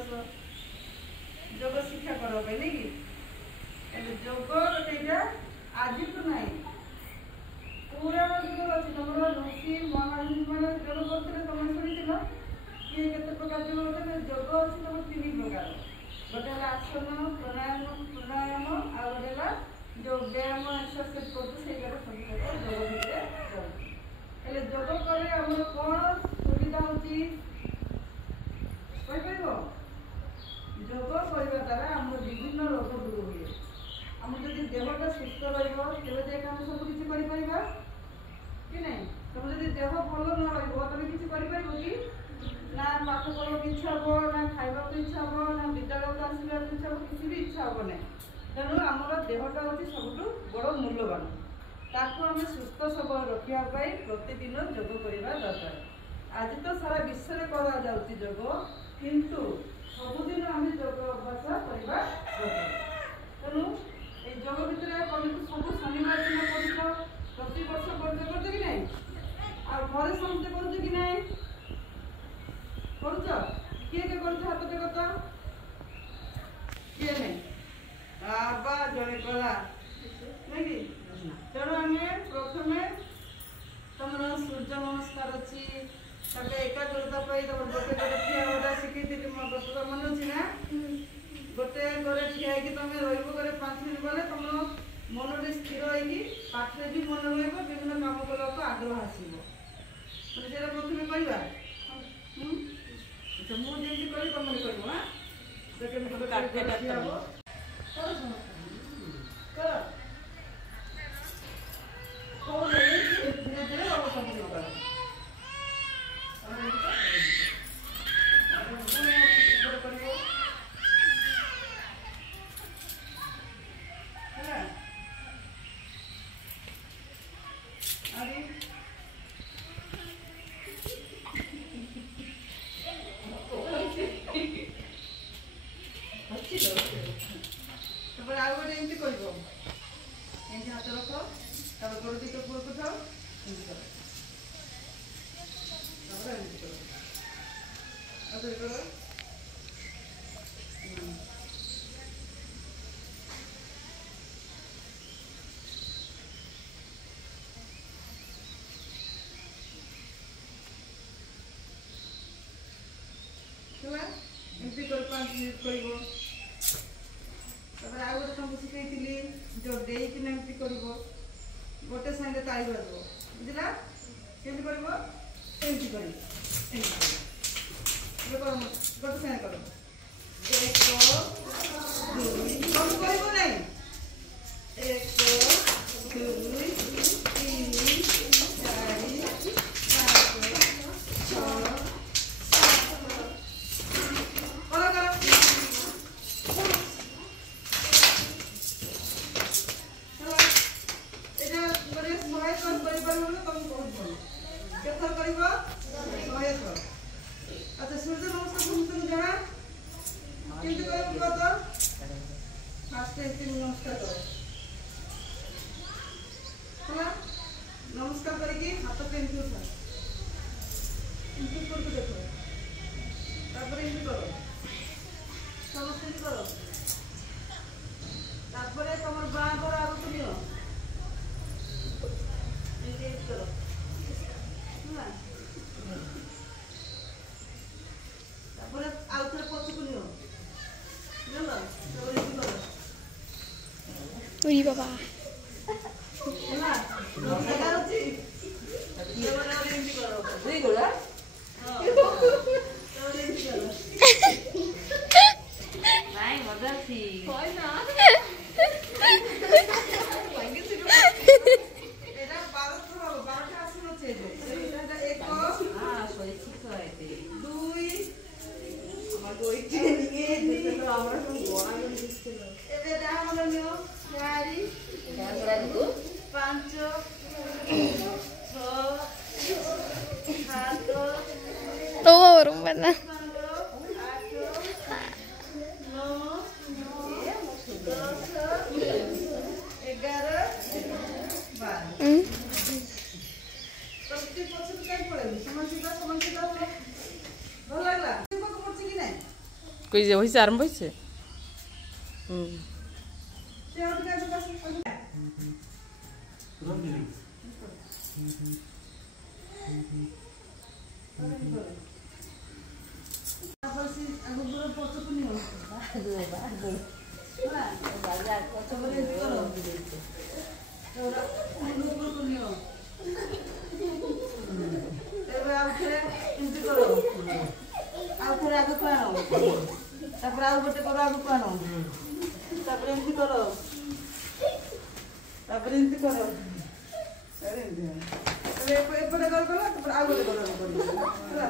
आस जोग शिक्षा कर नहीं कि जोग आज तो ना पूरा जुग अच्छी तुम ऋषि महामुनि मैंने जोग करते तुम शुणी किए केते प्रकार जोग करते जोग अच्छी तुम 3 प्रकार गोटे आसन प्राणायाम आ गए जो व्यायाम एक्सरसाइज करते से सब जोग भितर जोग कले आम कौन सुविधा होती जोग करने द्वारा आम विभिन्न रोग दूर हुए आम जब देहटा सुस्थ रही आम सब किसी कि नहीं तुम जब देह भल न रही किसी कि ना पाठ पढ़ा इच्छा हम ना खावा इच्छा हम ना विद्यालय को आसवा इच्छा हम किसी भी इच्छा हम ना तेणु आम देहटा हूँ सब बड़ मूल्यवान ताकू आम सुस्थ सबल रखापी प्रतिदिन जोग करवा दरकार आज तो सारा विश्व में करा जोग किंतु सबुदिन आम जोग अभ्यास करवा दरकार तेणु ये जोग भितर कले तो सब शनिवार दिन कर प्रति वर्ष करते कि नहीं आ घरे समस्ते कर कि नहीं किए कर हाथ देखता किए नहीं बाबा जड़े कला नहीं कि तेणु आम प्रथम तुम सूर्य नमस्कार अच्छी एकाग्रता तुम गोटे गोटे ठिया शिखी मो मन अच्छी ना गोटे गोटे ठिया तुम रे 5 मिनट गले तुम मन स्थिर होगी पाठे भी मन विभिन्न काम करने आग्रह आसो मैंने प्रथम कहवा मुझे करी तुम धीरे धीरे सब हाथ रख गोड़ दी तो पूरा उठाओ एमती कर 5 मिनट कर आ गए तुमको शिखी जो देकिन एमती कर गोटे साइड ताली बाजब बुझला केमती कर गोटे साइड कर 1 2 कर नहीं 1 2 3 4 5 6 अच्छा सूर्य नमस्कार तुमको जाना किंतु कर फास्ट नमस्कार करो नमस्कार करके हाथ पे एमती उठा ऊपर को देखो तापर एमती करो समस्त करो तापर तुम बाँ गोड़ आगे नियो एमती करो Uy, papá. Oh, rumah na. কই যে হইছে আরম্ভ হইছে সে আর কাছে কাছে Apa sih? Aku belum foto pun nih. Bagus. Mana? Banyak. Foto boleh dulu. Orang dulu pun nih. Tapi aku ini koro. Aku aku kano. Tapi aku betul koro aku kano. Tapi ini koro. Tapi ini koro. Tapi ini. Tapi apa koro koro? Tapi aku koro koro.